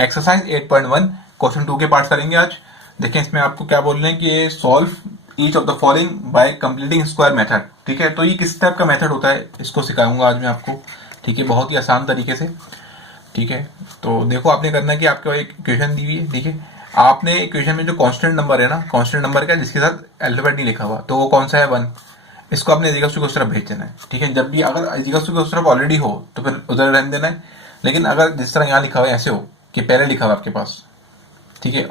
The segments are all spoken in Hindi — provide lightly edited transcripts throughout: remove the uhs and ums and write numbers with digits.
एक्सरसाइज 8.1 क्वेश्चन 2 के पार्ट करेंगे आज। देखिए इसमें आपको क्या बोल रहे हैं कि solve each of the following bye completing square method. ठीक है, तो ये किस टाइप का मेथड होता है इसको सिखाऊंगा आज मैं आपको। ठीक है, बहुत ही आसान तरीके से। ठीक है, तो देखो आपने करना है कि आपको एक इक्वेशन दी हुई है। ठीक है, आपने इक्वेशन में जो कांस्टेंट नंबर है ना, कांस्टेंट नंबर का जिसके साथ अल्फाबेट नहीं लिखा हुआ, तो वो कौन सा है 1। इसको आपने इजिकल्स टू की उस तरफ भेज देना है। ठीक है, जब भी अगर इजिकल्स टू की उस तरफ ऑलरेडी हो तो फिर उधर रहने देना है। लेकिन अगर जिस तरह यहाँ लिखा हुआ है ऐसे हो कि पहले लिखा हुआ आपके पास, ठीक है,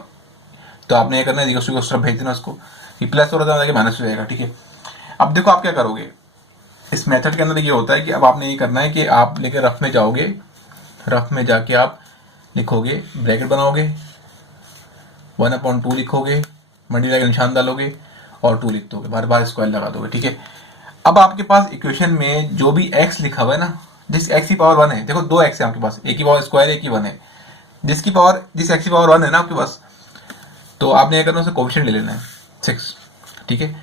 तो आपने ये करना है इजिकल्स टू की उस तरफ भेज देना उसको, कि प्लस हो रहा था माइनस हो जाएगा। ठीक है, अब देखो आप क्या करोगे इस मेथड के अंदर। ये होता है कि अब आपने ये करना है कि आप लेकर रफ में जाओगे, रफ में जाके आप लिखोगे, ब्रैकेट बनाओगे, 1/2 लिखोगे, मल्टीप्लाई का निशान डालोगे और 2 लिख दोगे, बार बार स्क्वायर लगा दोगे। ठीक है, अब आपके पास इक्वेशन में जो भी x लिखा हुआ है ना, जिस x की पावर 1 है, देखो 2 x है आपके पास, एक की पावर स्क्वायर एक की 1 है, जिस x की पावर 1 है ना आपके पास, तो आपने ये करना, उसका कोफिशिएंट ले लेना है 6। ठीक है,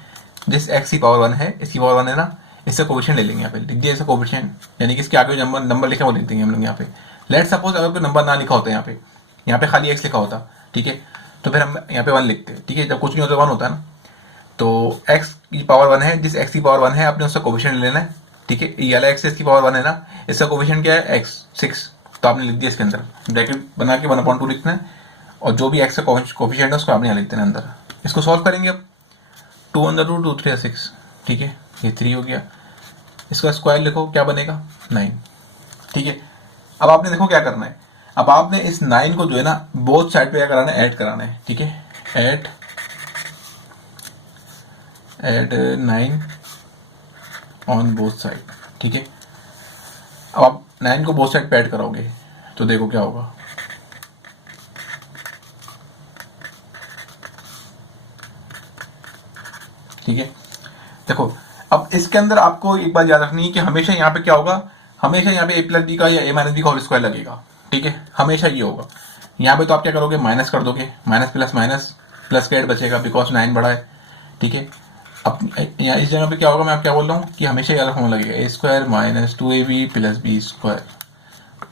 जिस x की पावर 1 है, इसकी पावर 1 है ना, इसका कोफिशिएंट ले लेंगे यहाँ पे, लिख दिया इसका कोफिशिएंट, यानी कि इसके आगे नंबर लिखा वो लिख देंगे हम लोग यहाँ पे। लेट सपोज अगर कोई नंबर ना लिखा होता है यहाँ पे खाली x लिखा होता, ठीक है, तो फिर हम यहाँ पे 1 लिखते हैं। ठीक है, जब कुछ नहीं होता 1 होता है ना, तो x की पावर 1 है, जिस x की पावर 1 है आपने उसका कोफिशिएंट लेना है। ठीक है, ये वाला x इसकी पावर 1 है ना, इसका कोफिशिएंट क्या है x 6, तो आपने लिख दिया इसके अंदर, ब्रैकेट बना के 1/2 लिखना है, और जो भी x का कोफिशिएंट है उसको आपने यहाँ लिख देना अंदर। इसको सॉल्व करेंगे अब, 2/2 2 3 6। ठीक है, ये 3 हो गया, इसका स्क्वायर लिखो, क्या बनेगा 9। ठीक है, अब आपने देखो क्या करना है, अब आपने इस 9 को जो है ना बोथ साइड पे क्या कराना है, ऐड कराना है। ठीक है, ऐड 9 ऑन बोथ साइड। ठीक है, अब आप 9 को बोथ साइड पे ऐड करोगे तो देखो क्या होगा, ठीक है। देखो अब इसके अंदर आपको एक बात याद रखनी है कि हमेशा यहाँ पे क्या होगा, हमेशा यहाँ पे a प्लस बी का या a माइनस बी का होल स्क्वायर लगेगा। ठीक है, हमेशा ये होगा। यहाँ पे तो आप क्या करोगे, माइनस कर दोगे, माइनस प्लस माइनस, प्लस का 8 बचेगा बिकॉज 9 बड़ा है। ठीक है, अब यहाँ इस जगह पे क्या होगा, मैं आप क्या बोल रहा हूँ कि हमेशा ये अलग होने लगेगा, a square minus 2ab plus b square,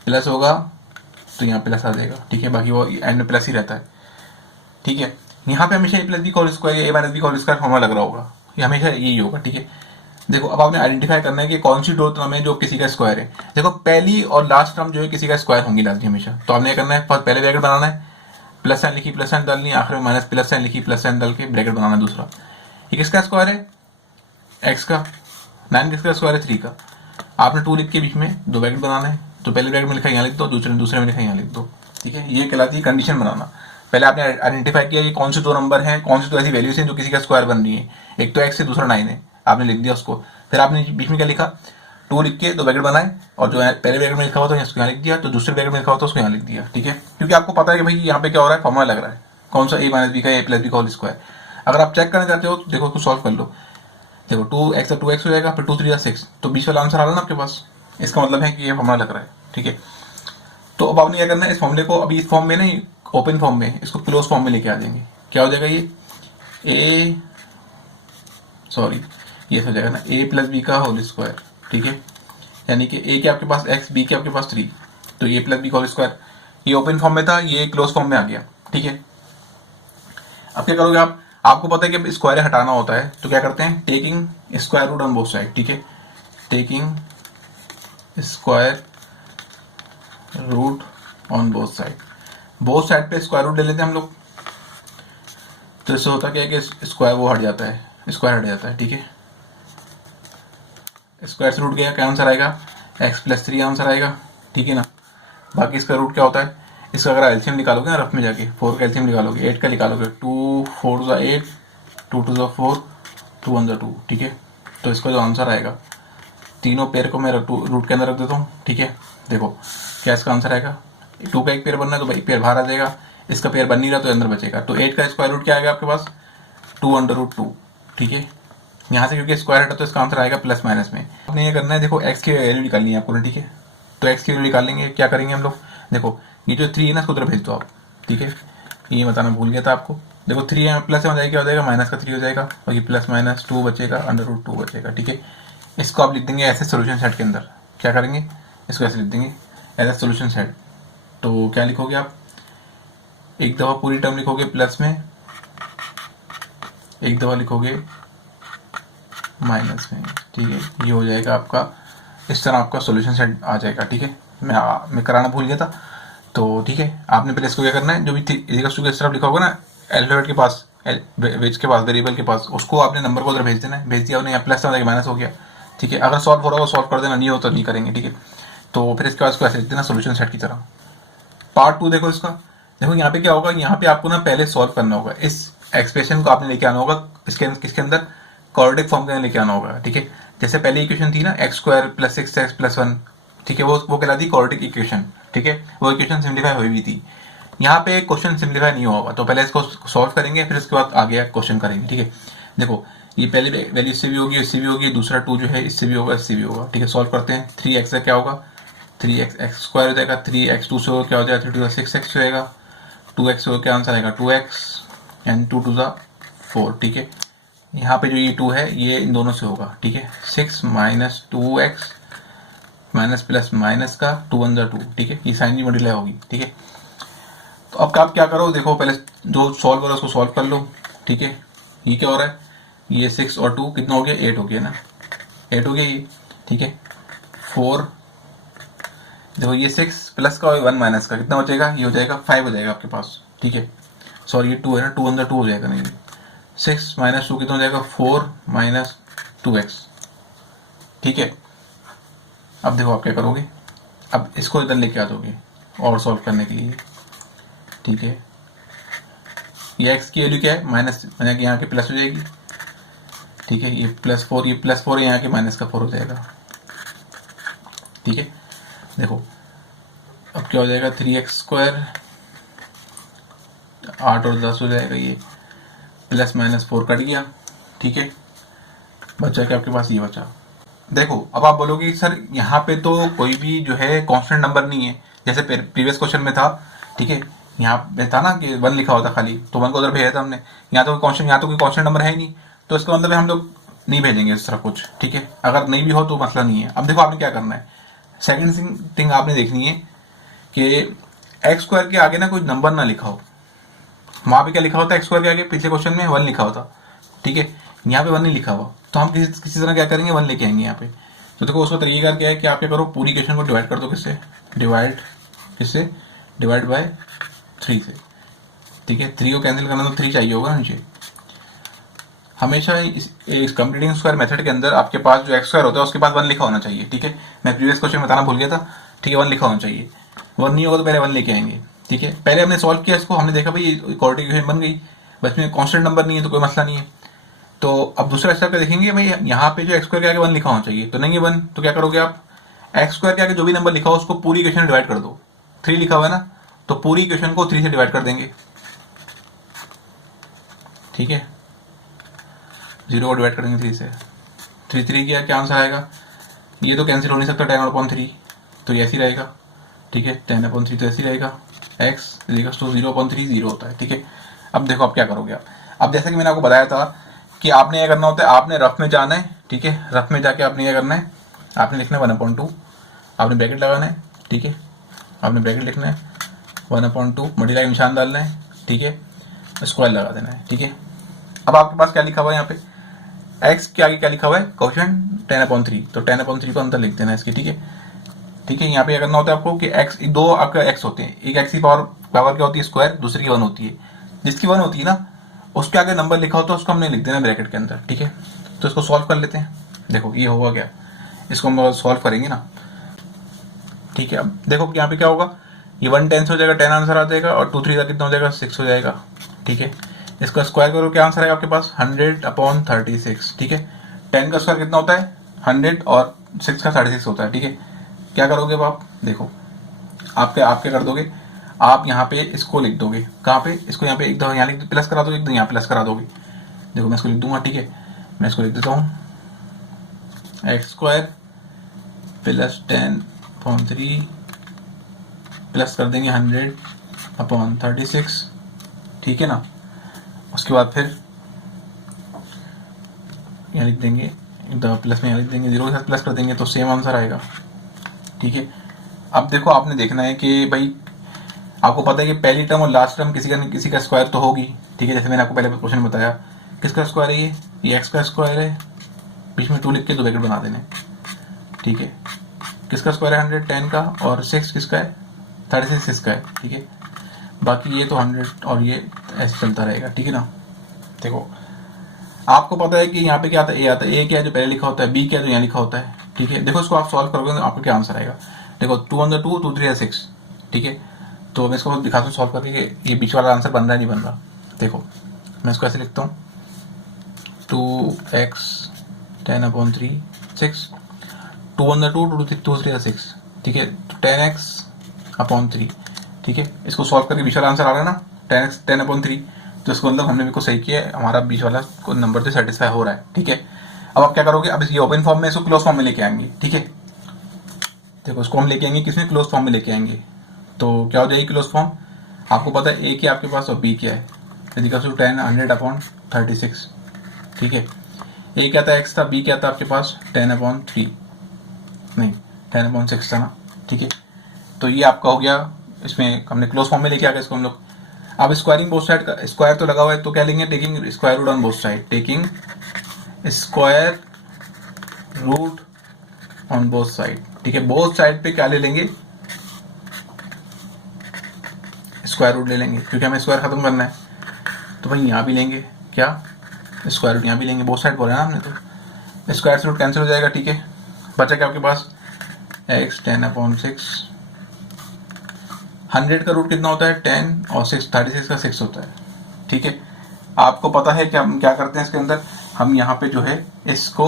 plus होगा तो यहाँ प्लस आ जाएगा। ठीक है, बाकी वो एंड में प्लस ही रहता है। ठीक है, यहाँ पे हमेशा a प्लस बी का होल स्क्वायर या a माइनस बी का होल स्क्वायर फॉर्मूला लग रहा होगा, ये हमेशा यही होगा। ठीक है, देखो अब आपने आइडेंटिफाई करना है कि कौन सी दो टर्म है जो किसी का स्क्वायर है। देखो पहली और लास्ट टर्म जो है किसी का स्क्वायर होंगी लाजमी हमेशा, तो हमने करना है पहले ब्रैकेट बनाना है, प्लस साइन लिखी, प्लस साइन डालनी है, आखिर में माइनस प्लस साइन लिखी, प्लस साइन डाल के ब्रैकेट बनाना है दूसरा। ये किसका स्क्वायर है, एक्स का। 9 किसका स्क्वायर है, 3 का। आपने 2 लिख के बीच में 2 ब्रैकेट बनाना है, तो पहले ब्रैकेट में लिखा यहाँ लिख दो, दूसरे में लिखा यहाँ लिख दो। ठीक है, ये कहलाती है कंडीशन बनाना। पहले आपने आइडेंटिफाई किया कि कौन से 2 नंबर हैं, कौन सी 2 ऐसी वैल्यूज हैं जो किसी का स्क्वायर बन रही है, एक तो एक्स है दूसरा 9 है, आपने लिख दिया उसको। फिर आपने बीच में क्या लिखा, 2 लिख के 2 ब्रैकेट बनाए, और जो पहले ब्रैकेट में लिखा हुआ था उसको यहाँ लिख दिया, तो दूसरे ब्रैकेट में लिखा हुआ था उसको यहाँ लिख दिया। ठीक है, क्योंकि आपको पता है कि भाई यहाँ पे क्या हो रहा है, फॉर्मूला लग रहा है कौन सा, a माइनस बी का, a प्लस बी का होल स्क्वायर। अगर आप चेक करना चाहते हो तो देखो, सॉल्व कर लो। देखो 2x का 2x हो जाएगा, फिर 2 3 6, तो बीच वाला आंसर आ रहा है ना आपके पास, इसका मतलब है कि ये फॉर्मूला लग रहा है। ठीक है, तो अब आपने क्या करना है, इस फॉर्मूले को अभी इस फॉर्म में नहीं, ओपन फॉर्म में, इसको क्लोज फॉर्म में लेके आ जाएंगे। क्या हो जाएगा ये ये हो जाएगा ना a प्लस बी का होल स्क्वायर। ठीक है, यानी कि a के आपके पास x, b के आपके पास 3, तो a प्लस बी का होल स्क्वायर, ये ओपन फॉर्म में था, ये क्लोज फॉर्म में आ गया। ठीक है, अब क्या करोगे आप, आपको पता है कि अब स्क्वायर हटाना होता है, तो क्या करते हैं, taking square root on both side. ठीक है, taking square root on both side पे स्क्वायर रूट ले लेते हैं हम लोग, तो इससे होता क्या है कि स्क्वायर वो हट जाता है, स्क्वायर हट जाता है। ठीक है, स्क्वायर से रूट गया, क्या आंसर आएगा, x प्लस 3 आंसर आएगा। ठीक है ना, बाकी इसका रूट क्या होता है, इसका अगर एलसीएम निकालोगे ना रफ में जाके, 4 का एलसीएम निकालोगे, 8 का निकालोगे, 2 4 8, 2 2 4, 2 1 2। ठीक है, तो इसका जो आंसर आएगा, तीनों पेयर को मैं रूट के अंदर रख देता हूँ। ठीक है, देखो क्या इसका आंसर आएगा, 2 का एक पेयर बनना है तो एक पेयर बाहर आ जाएगा, इसका पेयर बन नहीं रहा तो अंदर बचेगा, तो 8 का स्क्वायर रूट क्या आएगा आपके पास, 2/2। ठीक है, यहाँ से क्योंकि स्क्वायर हटा तो इसका आंसर आएगा प्लस माइनस में। आपने ये करना है, देखो x की वैल्यू निकालनी है आपको। ठीक है, तो x की वैल्यू निकालेंगे, क्या करेंगे हम लोग, देखो ये जो 3 है ना इसको उधर भेज दो आप। ठीक है, ये बताना भूल गया था आपको। देखो 3 है, प्लस में क्या हो जाएगा, माइनस का 3 हो जाएगा, और ये प्लस माइनस 2 बचेगा, √2 बचेगा। ठीक है, इसको आप लिख देंगे ऐसे सोल्यूशन सेट के अंदर, क्या करेंगे, इसको ऐसे लिख देंगे एज ए सोल्यूशन सेट। तो क्या लिखोगे आप, एक दफ़ा पूरी टर्म लिखोगे प्लस में, एक दफ़ा लिखोगे माइनस में, ठीक है। ये हो जाएगा आपका, इस तरह आपका सॉल्यूशन सेट आ जाएगा, ठीक है। मैं कराना भूल गया था, तो ठीक है। आपने पहले इसको क्या करना है, जो भी इक्वल्स टू के इस तरफ लिखा होगा ना अल्फाबेट के पास, वेज के पास, वेरिएबल के पास, उसको आपने नंबर को उधर भेज देना है। भेज दिया उन्हें, प्लस था माइनस हो गया, ठीक है। अगर सॉल्व हो रहा हो सॉल्व कर देना, नहीं हो तो नहीं करेंगे, ठीक है। तो फिर इसके बाद इसको ऐसे लिख देना सोल्यूशन सेट की तरह। पार्ट 2 देखो इसका। देखो यहाँ पे क्या होगा, यहाँ पे आपको ना पहले सॉल्व करना होगा, इस एक्सप्रेशन को आपने लेके आना होगा किसके अंदर, क्वाड्रेटिक फॉर्म के अंदर लेके आना होगा, ठीक है। जैसे पहले इक्वेशन थी ना x² + 6x + 1, ठीक है, वो कहलाती क्वाड्रेटिक इक्वेशन, ठीक है। वो इक्वेशन सिंप्लीफाई हुई भी थी। यहाँ पे क्वेश्चन सिंप्लीफाई नहीं हुआ होगा, तो पहले इसको सॉल्व करेंगे, फिर इसके बाद आगे क्वेश्चन करेंगे, ठीक है। देखो ये पहले वैल्यू इससे भी होगी, इससे भी होगी, दूसरा 2 जो है इससे भी होगा, इससे भी होगा, ठीक है। सॉल्व करते हैं। 3x का क्या होगा, 3x x² हो जाएगा, 3x 2 से क्या हो जाएगा, 3 × 6x हो जाएगा, 2x हो क्या आंसर आएगा 2x, एंड 2 × 4, ठीक है। यहाँ पे जो ये 2 है ये इन दोनों से होगा, ठीक है। 6 - 2x माइनस प्लस माइनस का 2 × 2, ठीक है। ये साइन भी मल्टीप्लाई होगी, ठीक है। तो अब आप क्या करो, देखो पहले जो सॉल्व हो रहा है उसको सॉल्व कर लो, ठीक है। ये क्या हो रहा है, ये 6 और 2 कितना हो गया, 8 हो गया ना, 8 हो गया ये, ठीक है। 4, देखो ये 6 प्लस का और 1 माइनस का कितना बचेगा, ये हो जाएगा 5 हो जाएगा आपके पास, ठीक है। सॉरी ये 2 है ना, 2 × 2 हो जाएगा, नहीं 6 - 2 कितना हो जाएगा, 4 - 2x, ठीक है। अब देखो आप क्या करोगे, अब इसको इधर लेके आ जाओगे और सॉल्व करने के लिए, ठीक है। ये x की वैल्यू क्या है, माइनस, यानी कि यहाँ की प्लस हो जाएगी, ठीक है। ये +4, ये +4 है, यहाँ के माइनस का 4 हो जाएगा, ठीक है। देखो अब क्या हो जाएगा, 3x², 8 और 10 हो जाएगा, ये +- 4 कट गया, ठीक है। बचा क्या आपके पास, ये बचा। देखो अब आप बोलोगे सर यहाँ पे तो कोई भी जो है कांस्टेंट नंबर नहीं है, जैसे प्रीवियस क्वेश्चन में था, ठीक है। यहाँ पे था ना कि 1 लिखा होता खाली, तो 1 को उधर भेजा था हमने। यहाँ तो कांस्टेंट, यहाँ तो कोई कांस्टेंट नंबर है ही नहीं, तो इसका मतलब हम लोग नहीं भेजेंगे इस तरह कुछ, ठीक है। अगर नहीं भी हो तो मसला नहीं है। अब देखो आपने क्या करना है, सेकेंड थिंग आपने देखनी है कि x² के आगे ना कोई नंबर ना लिखा हो। वहाँ पे क्या लिखा होता है x² के आगे, पिछले क्वेश्चन में 1 लिखा होता, ठीक है। यहाँ पे 1 नहीं लिखा हुआ, तो हम किसी तरह क्या करेंगे, 1 लेके आएंगे यहाँ पे। तो देखो उसका तरीका क्या है कि आप क्या करो, पूरी इक्वेशन को डिवाइड कर दो, किससे डिवाइड बाय 3 से, ठीक है। 3 को कैंसिल करना तो 3 चाहिए होगा नीचे। हमेशा इस कंप्लीटिंग स्क्वायर मेथड के अंदर आपके पास जो x² होता है उसके पास 1 लिखा होना चाहिए, ठीक है। मैं प्रीवियस क्वेश्चन बताना भूल गया था, ठीक है। 1 लिखा होना चाहिए, 1 नहीं होगा तो पहले 1 लेके आएंगे, ठीक है। पहले हमने सॉल्व किया इसको, हमने देखा भाई क्वाड्रेटिक इक्वेशन बन गई, बस में कांस्टेंट नंबर नहीं है तो कोई मसला नहीं है। तो अब दूसरा स्टेप का देखेंगे, भाई यहाँ पे जो x² के आगे 1 लिखा होना चाहिए, तो नहीं है 1, तो क्या करोगे आप, x² के आगे जो भी नंबर लिखा हो उसको पूरी इक्वेशन डिवाइड कर दो। 3 लिखा हुआ है ना, तो पूरी इक्वेशन को 3 से डिवाइड कर देंगे, ठीक है। 0 को डिवाइड करेंगे 3 से, 3 किया, क्या आंसर आएगा, ये तो कैंसिल हो नहीं सकता, 10/3, तो ये ऐसे ही रहेगा, ठीक है। 10/3 तो ऐसे ही रहेगा, x = 0/3 0 होता है, ठीक है। अब देखो आप क्या करोगे आप, अब जैसा कि मैंने आपको बताया था कि आपने यह करना होता है, आपने रफ में जाना है, ठीक है। रफ में जाके आपने यह करना है, आपने लिखना है 1/2, आपने ब्रैकेट लगाना है, ठीक है। आपने ब्रैकेट लिखना है 1/2, मल्टीप्लाई निशान डालना है, ठीक है, स्क्वायर लगा देना है, ठीक है। अब आपके पास क्या लिखा हुआ है, यहाँ पे x के आगे क्या लिखा हुआ है, क्वोशिएंट 10/3, तो 10/3 को अंदर लिख देना है इसके, ठीक है। ठीक है, यहाँ पे क्या करना होता है आपको कि x, दो आपका x होते हैं, एक x की पावर क्या होती है स्क्वायर, दूसरी की 1 होती है। जिसकी 1 होती है ना उसके आगे नंबर लिखा होता है उसको हमने लिख देना ब्रैकेट के अंदर, ठीक है। तो इसको सॉल्व कर लेते हैं। देखो ये होगा क्या, इसको हम सॉल्व करेंगे ना, ठीक है। अब देखो यहाँ पे क्या होगा, ये 1 10 हो जाएगा, 10 आंसर आ जाएगा, और 2 3 का कितना हो जाएगा, 6 हो जाएगा, ठीक है। इसका स्क्वायर करो, क्या आंसर आएगा आपके पास, 100/36, ठीक है। 10 का स्क्वायर कितना होता है 100, और 6 का 36 होता है, ठीक है। क्या करोगे अब आप, देखो आप क्या कर दोगे, आप यहाँ पे इसको लिख दोगे, कहाँ पे, इसको यहाँ पे एक दो यहाँ लिख प्लस करा दोगे, एक दो यहाँ प्लस करा दोगे। देखो मैं इसको लिख दूंगा, ठीक है। मैं इसको लिख देता हूँ, x² + 10/3 प्लस कर देंगे 100/36, ठीक है ना। उसके बाद फिर यहाँ लिख देंगे, प्लस में यहाँ लिख देंगे, 0 के साथ प्लस कर देंगे तो सेम आंसर आएगा, ठीक है। अब देखो आपने देखना है कि भाई आपको पता है कि पहली टर्म और लास्ट टर्म किसी का स्क्वायर तो होगी, ठीक है। जैसे मैंने आपको पहले क्वेश्चन में बताया, किसका स्क्वायर है ये एक्स का स्क्वायर है, बीच में 2 लिख के 2 ब्रैकेट बना देने, ठीक है। किसका स्क्वायर है 110 का, और 6 किसका है 36 किसका है, ठीक है। बाकी ये तो 100 और ये ऐसे चलता रहेगा, ठीक है ना। देखो आपको पता है कि यहाँ पे क्या आता है, ए आता है, ए क्या है जो पहले लिखा होता है, बी क्या है जो यहाँ लिखा होता है, ठीक है। देखो इसको आप सॉल्व करोगे तो आपका क्या आंसर आएगा। देखो 2 on 2 2 3 6, ठीक है। तो मैं इसको दिखाता हूँ सॉल्व करके कि ये बीच वाला आंसर बन रहा है नहीं बन रहा। देखो मैं इसको ऐसे लिखता हूँ 2x 10/3 6, 2 on 2 2 3 6, ठीक है। 10x/3, ठीक है। इसको सॉल्व करके बीच वाला आंसर आ रहा है ना 10x 10/3, तो इसको मतलब हमने बिल्कुल सही किया है, हमारा बीच वाला नंबर से सेटिस्फाई हो रहा है, ठीक है। अब आप क्या करोगे, अब ये ओपन फॉर्म में इसको क्लोज फॉर्म में लेके आएंगे, ठीक है। देखो इसको हम लेके आएंगे किसमें, क्लोज फॉर्म में लेके आएंगे। तो क्या हो जाएगी क्लोज फॉर्म, आपको पता है ए क्या आपके पास और बी क्या है, 10 100/36, ठीक है। ए क्या था एक्स था, बी क्या था आपके पास 10/3 नहीं 10/6 था ना, ठीक है। तो ये आपका हो गया, इसमें हमने क्लोज फॉर्म में लेके आ गए इसको हम लोग। अब स्क्वायरिंग बोथ साइड का स्क्वायर तो लगा हुआ है, तो क्या लेंगे, taking square root on both side, taking square root on both side, ठीक है। बोथ साइड पे क्या ले लेंगे, स्क्वायर रूट ले लेंगे, क्योंकि हमें स्क्वायर खत्म करना है। तो भाई यहाँ भी लेंगे क्या, स्क्वायर रूट यहाँ भी लेंगे, बोथ साइड बोला ना हमने, तो स्क्वायर से रूट कैंसिल हो जाएगा, ठीक है। बचा क्या आपके पास x 10/6, 100 का रूट कितना होता है 10 और 6 36 का 6 होता है, ठीक है। आपको पता है कि हम क्या करते हैं इसके अंदर, हम यहाँ पे जो है इसको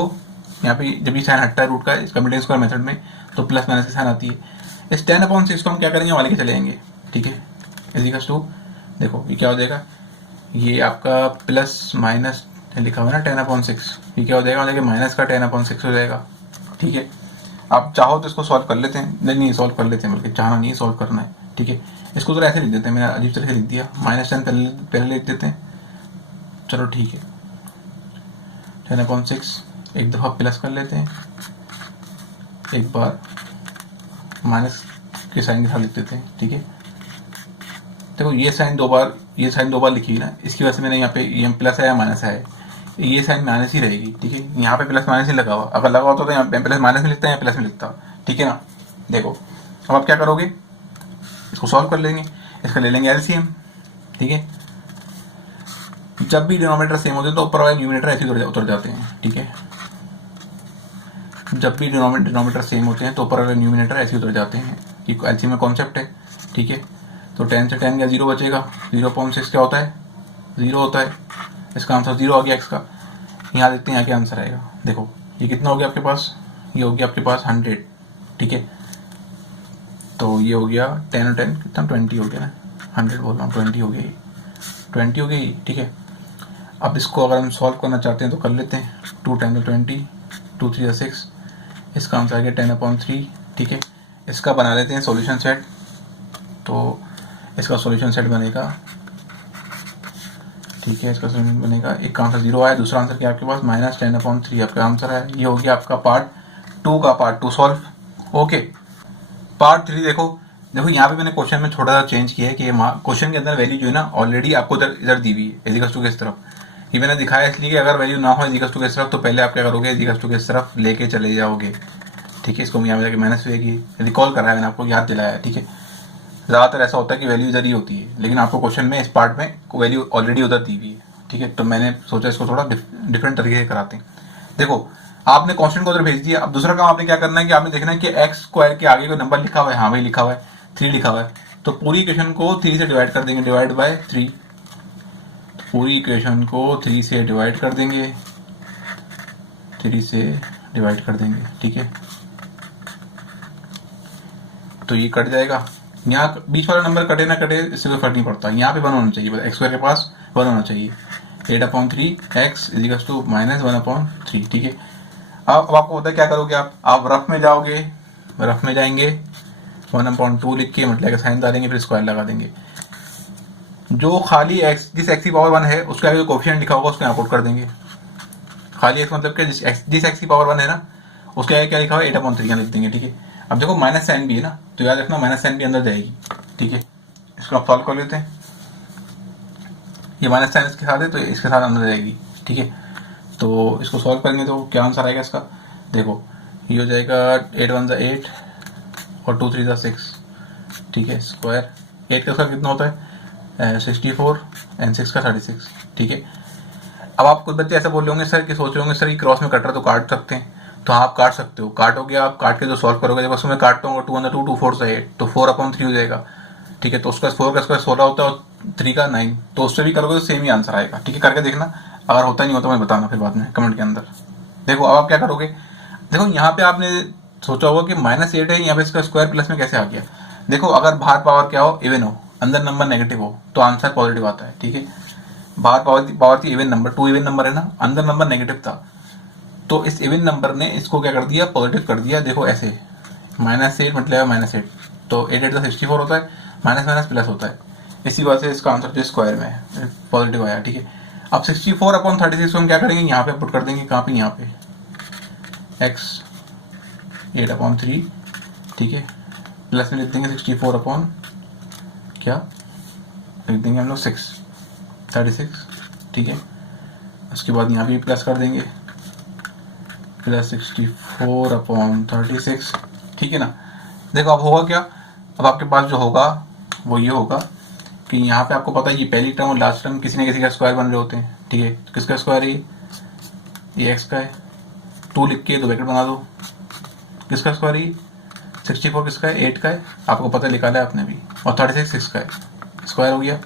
यहाँ पे जब ये साइन हटता है रूट का इस कम्प्लीट स्क्वायर मेथड में, तो प्लस माइनस की साइन आती है। इस 10/6 को हम क्या करेंगे, वाले के चले जाएंगे, ठीक है। इजिकल्स टू, देखो ये क्या हो जाएगा, ये आपका प्लस माइनस लिखा हुआ है ना 10/6, ये क्या हो जाएगा, मतलब माइनस का 10/6 हो जाएगा, ठीक है। आप चाहो तो इसको सॉल्व कर लेते हैं, नहीं सॉल्व कर लेते हैं, बल्कि चाहना नहीं सॉल्व करना है, ठीक है। इसको तो ऐसे लिख देते हैं, मैंने अजीब तरह से लिख दिया, -10 पहले लिख देते हैं, चलो ठीक है। 10/6 एक दफ़ा प्लस कर लेते हैं, एक बार माइनस के साइन के साथ लिख देते हैं, ठीक है। देखो ये साइन दो बार लिखी ना, इसकी वजह से मैंने यहाँ पे ये प्लस है या माइनस है, ये साइन माइनस ही रहेगी, ठीक है। यहाँ पे प्लस माइनस ही लगा हुआ, अगर लगा होता तो यहाँ पे प्लस माइनस में लिखता है या प्लस में लिखता, ठीक है ना। देखो अब आप क्या करोगे, इसको सॉल्व कर लेंगे, इसका ले लेंगे एलसीएम, ठीक है। जब भी डिनोमिनेटर सेम होते हैं तो ऊपर वाले न्यूमिनेटर ऐसे उतर जाते हैं, ठीक है। जब भी डिनोमिनेटर सेम होते हैं तो ऊपर वाले न्यूमिनेटर ऐसे उतर जाते हैं, ये एलसीएम में कॉन्सेप्ट है, ठीक है। तो 10 से 10 का 0 बचेगा, 0.6 क्या होता है 0 होता है, इसका आंसर 0 आ गया एक्स का। यहाँ देखते हैं यहाँ क्या आंसर आएगा, देखो ये कितना हो गया आपके पास, ये हो गया आपके पास 100, ठीक है। तो ये हो गया 10 और 10 कितना 20 हो गया ना, 100 बोल रहा हूँ 20 हो गई, 20 हो गई, ठीक है। अब इसको अगर हम सॉल्व करना चाहते हैं तो कर लेते हैं, 2 10 20 2 3 6, इसका आंसर आ गया 10/3, ठीक है। इसका बना लेते हैं सॉल्यूशन सेट, तो इसका सॉल्यूशन सेट बनेगा, ठीक है। इसका सॉल्यूशन बनेगा, एक का आंसर 0 आया, दूसरा आंसर क्या आपके पास -10/3 आपका आंसर है। ये हो गया आपका पार्ट 2 का पार्ट 2 सॉल्व, ओके। पार्ट 3 देखो यहाँ पे मैंने क्वेश्चन में थोड़ा सा चेंज किया है कि क्वेश्चन के अंदर वैल्यू जो है ना ऑलरेडी आपको इधर दी हुई है, इजिकल्स टू के इस तरफ, ये मैंने दिखाया इसलिए कि अगर वैल्यू ना हो इजिकल्स टू के इस तरफ तो पहले आप क्या करोगे, इजिकल्स टू के इस तरफ लेके चले जाओगे, ठीक है। इसको यहाँ जाके माइनस हुएगी, रिकॉल करा है मैंने आपको, याद दिलाया, ठीक है। ज़्यादातर ऐसा होता है कि वैल्यू इधर ही होती है, लेकिन आपको क्वेश्चन में इस पार्ट में वैल्यू ऑलरेडी उधर दी हुई है, ठीक है। तो मैंने सोचा इसको थोड़ा डिफरेंट तरीके से कराते हैं। देखो आपने क्वेश्चन को उधर भेज दिया, अब दूसरा काम आपने क्या करना है कि आपने देखना है कि एक्स स्क्वायर के आगे कोई नंबर लिखा हुआ है, हाँ भाई लिखा हुआ है 3 लिखा हुआ है, तो पूरी इक्वेशन को 3 से डिवाइड कर देंगे, डिवाइड बाय 3, पूरी इक्वेशन को 3 से डिवाइड कर देंगे, 3 से डिवाइड कर देंगे, ठीक है। तो ये कट जाएगा, यहाँ बीच वाला नंबर कटे ना कटे इससे कोई फर्क नहीं पड़ता, यहाँ पे 1 होना चाहिए, बस एक्स स्क्वायर के पास 1 होना चाहिए, 8/3 एक्स इजिकल्स टू -1/3, ठीक है। अब आपको पता है क्या करोगे, आप रफ में जाओगे, रफ में जाएंगे 1/2 लिख के मतलब साइन डालेंगे, फिर स्क्वायर लगा देंगे, जो खाली एक्स जिस एक्स की पावर 1 है उसका जो कोफिशिएंट लिखा होगा उसको यहाँ पुट कर देंगे, खाली एक्स मतलब क्या जिस एक्स की पावर 1 है ना उसके आगे क्या लिखा हुआ है 8/3 यहाँ लिख देंगे, ठीक है। अब देखो माइनस साइन भी है ना, तो याद रखना माइनस साइन भी अंदर जाएगी, ठीक है। इसको आप सॉल्व कर लेते हैं, ये माइनस साइन इसके साथ है तो इसके साथ अंदर जाएगी, ठीक है। तो इसको सॉल्व करेंगे तो क्या आंसर आएगा इसका, देखो ये हो जाएगा 8 1 8 और 2 3 6, ठीक है। स्क्वायर 8 का स्क्वायर कितना होता है 64 एंड 6 का 36, ठीक है। अब आप कुछ बच्चे ऐसा बोल रहे होंगे सर कि सोच रहे होंगे सर ये क्रॉस में कट रहा है तो काट सकते हैं, तो आप काट सकते हो, काटोगे आप, काट के जो सॉल्व करोगे जब उसमें काटता हूँ 2 2 2 4 से 8 तो 4/3 हो जाएगा, ठीक है। तो उसका 4 का स्क्वायर 16 होता है और 3 का 9, तो उससे भी करोगे तो सेम ही आंसर आएगा, ठीक है। करके देखना, अगर होता नहीं होता मैं बताना फिर बाद में कमेंट के अंदर। देखो अब आप क्या करोगे, देखो यहाँ पे आपने सोचा होगा कि -8 है, यहाँ पे इसका स्क्वायर प्लस में कैसे आ गया। देखो अगर बाहर पावर क्या हो, इवन हो, अंदर नंबर नेगेटिव हो तो आंसर पॉजिटिव आता है, ठीक है। बाहर पावर थी इवन नंबर, 2 इवन नंबर है ना, अंदर नंबर नेगेटिव था, तो इस इवन नंबर ने इसको क्या कर दिया, पॉजिटिव कर दिया। देखो ऐसे -8 मतलब -8, तो 8 8 का 64 होता है, माइनस माइनस प्लस होता है, इसी वजह से इसका आंसर जो स्क्वायर में है पॉजिटिव आया, ठीक है। अब 64/36 को हम क्या करेंगे, यहाँ पे पुट कर देंगे, कहाँ पे, यहाँ पे x 8/3, ठीक है, प्लस में लिख देंगे 64 क्या लिख देंगे हम लोग 36, ठीक है। उसके बाद यहाँ पे प्लस कर देंगे प्लस 64/36, ठीक है ना। देखो अब होगा क्या, अब आपके पास जो होगा वो ये होगा कि यहाँ पे आपको पता है ये पहली टर्म और लास्ट टर्म किसी न किसी का स्क्वायर बन रहे होते हैं, ठीक है। तो किसका स्क्वायर है ये x का है, 2 लिख के 2 ब्रैकेट बना दो, किसका स्क्वायर है 64 किसका है 8 का है, आपको पता निकाला है आपने भी, और 36 6 का है, स्क्वायर हो गया।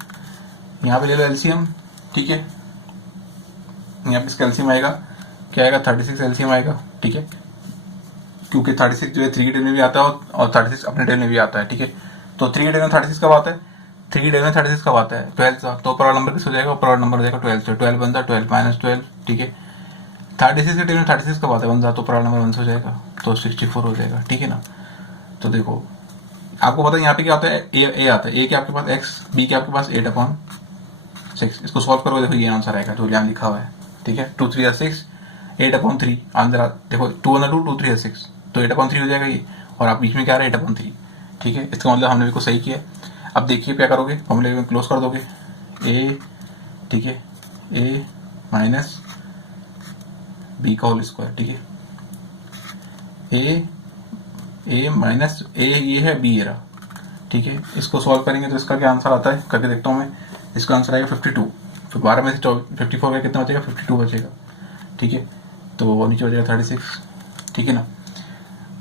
यहाँ पे ले लो एलसीएम, ठीक है, यहाँ पे इसका एलसीएम आएगा क्या आएगा 36 एलसीएम आएगा, ठीक है, क्योंकि 36 जो है 3 डे में भी आता है और 36 अपने डे में भी आता है, ठीक है। तो 3 डे में 36 कब आता है, 3 डे में 36 कब आता है 12 का, तो ऊपर नंबर किस हो जाएगा, ऊपर नंबर हो जाएगा 12 से, 12 बनता है 12 -12, ठीक है। 36 के डे में 36 कब आता है 1 तो ऊपर नंबर 1 हो जाएगा, तो 64 हो जाएगा, ठीक है ना। तो देखो आपको पता है यहाँ पे क्या आता है, ए आता है, ए के आपके पास x, बी के आपके पास 8/6, इसको सॉल्व करोगे देखो ये आंसर आएगा जो यहाँ लिखा हुआ है, ठीक है। 2 3 6 8/3 आंसर, देखो 2 1 2 2 3 6 तो 8/3 हो जाएगा ये, और आप बीच में क्या आ रहा है 8/3, ठीक है। इसका मतलब हमने बिल्कुल सही किया। अब देखिए क्या करोगे, फॉर्मूले में क्लोज कर दोगे a, ठीक है, a माइनस बी का होल स्क्वायर, ठीक है, a माइनस a ये है, b ये रहा, ठीक है। इसको सॉल्व करेंगे तो इसका क्या आंसर आता है, करके देखता हूँ मैं। इसका आंसर आएगा 52, तो 12 में से 54 का कितना बचेगा 52 बचेगा, ठीक है। तो नीचे बचेगा 36, ठीक है ना।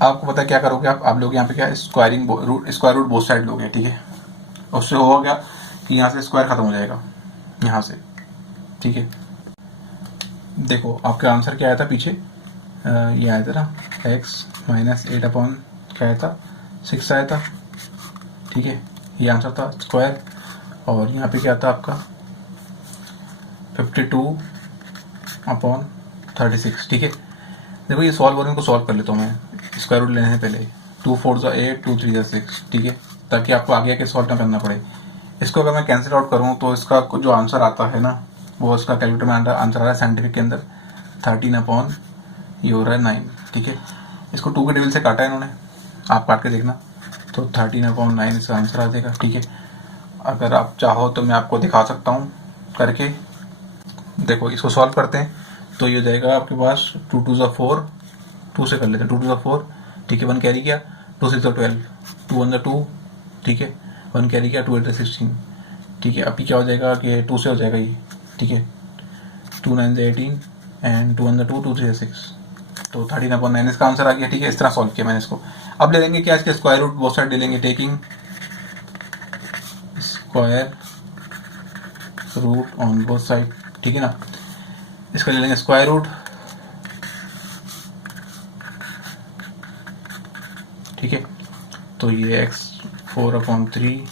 आपको पता है क्या करोगे आप लोग यहाँ पे क्या स्क्वायर रूट बोथ साइड लोगे, ठीक है। उससे होगा क्या कि यहाँ से स्क्वायर खत्म हो जाएगा यहाँ से, ठीक है। देखो आपका आंसर क्या आया था पीछे, ये आया था ना x -8 क्या आया था 6 आया था, ठीक है, ये आंसर था स्क्वायर। और यहाँ पे क्या था आपका 52/36, ठीक है। देखो ये सॉल्व को सॉल्व कर लेता हूँ मैं स्क्वायर रूट लेने से पहले, 2 4 8 2 3 6, ठीक है, ताकि आपको आगे आके सॉल्व ना करना पड़े। इसको अगर मैं कैंसिल आउट करूँ तो इसका जो आंसर आता है ना, वो इसका कैलकुलेटर में आंसर आ रहा है साइंटिफिक के अंदर 13 ये हो रहा है 9, ठीक है। इसको 2 के टेबल से काटा है इन्होंने, आप काट के देखना, तो 13/9 इसका आंसर आ जाएगा, ठीक है। अगर आप चाहो तो मैं आपको दिखा सकता हूँ करके, देखो इसको सॉल्व करते हैं तो ये हो जाएगा आपके पास 2 2 4, 2 से कर लेते हैं, 2 2 4, ठीक है, 1 कैरी किया, 2 6 12, 2 1 2, ठीक है, 1 कैरी किया, 2 8 16, ठीक है। अभी क्या हो जाएगा कि 2 से हो जाएगा ये, ठीक है, 2 9 18 एंड 2 1 2 2 3 6, तो 13/9 इसका आंसर आ गया, ठीक है। इस तरह सॉल्व किया मैंने इसको। अब ले लेंगे क्या, इसके स्क्वायर रूट बोथ साइड ले लेंगे, taking square root on both side, ठीक है ना। इसका ले लेंगे स्क्वायर रूट, ठीक है, तो ये x 4/3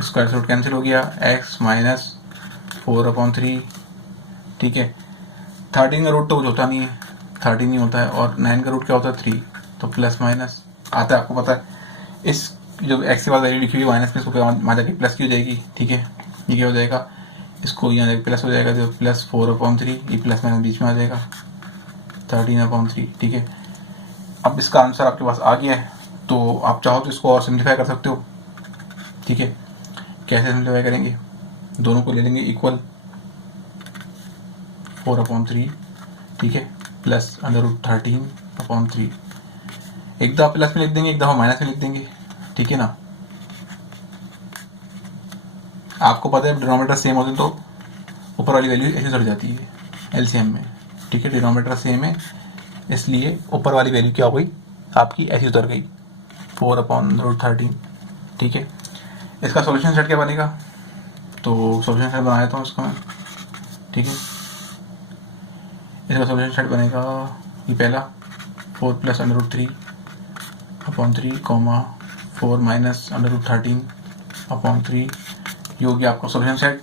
स्क्वायर रूट कैंसिल हो गया, x -4/3, ठीक है। 13 का रूट तो कुछ होता नहीं है, 13 ही होता है, और 9 का रूट क्या होता है 3, तो प्लस माइनस आता है, आपको पता है। इस जो x के बाद वैल्यू लिखी हुई माइनस में इसको वहाँ जाके प्लस की हो जाएगी, ठीक है, ये क्या हो जाएगा, इसको यहाँ जाके प्लस हो जाएगा, तो प्लस 4/3, ये प्लस माइनस बीच में आ जाएगा 13/3, ठीक है। अब इसका आंसर आपके पास आ गया है, तो आप चाहो तो इसको और सिंप्लीफाई कर सकते हो, ठीक है। कैसे सिंप्लीफाई करेंगे, दोनों को ले लेंगे इक्वल 4/3, ठीक है, प्लस √13/3। एक दफ़ा प्लस में लिख देंगे, एक दफ़ा माइनस में लिख देंगे, ठीक है ना। आपको पता है डिनोमिनेटर सेम होते तो ऊपर वाली वैल्यू ऐसे उतर जाती है एलसीएम में, ठीक है। डिनोमिनेटर सेम है इसलिए ऊपर वाली वैल्यू क्या हो गई आपकी, ऐसी उतर गई 4/√13, ठीक है। इसका सॉल्यूशन सेट क्या बनेगा, तो सॉल्यूशन सेट बनाया था उसका, ठीक है। इसका सॉल्यूशन सेट बनेगा ये पहला 4 + √3/3, 4 - √13/3, ये हो गया आपका सॉल्यूशन सेट।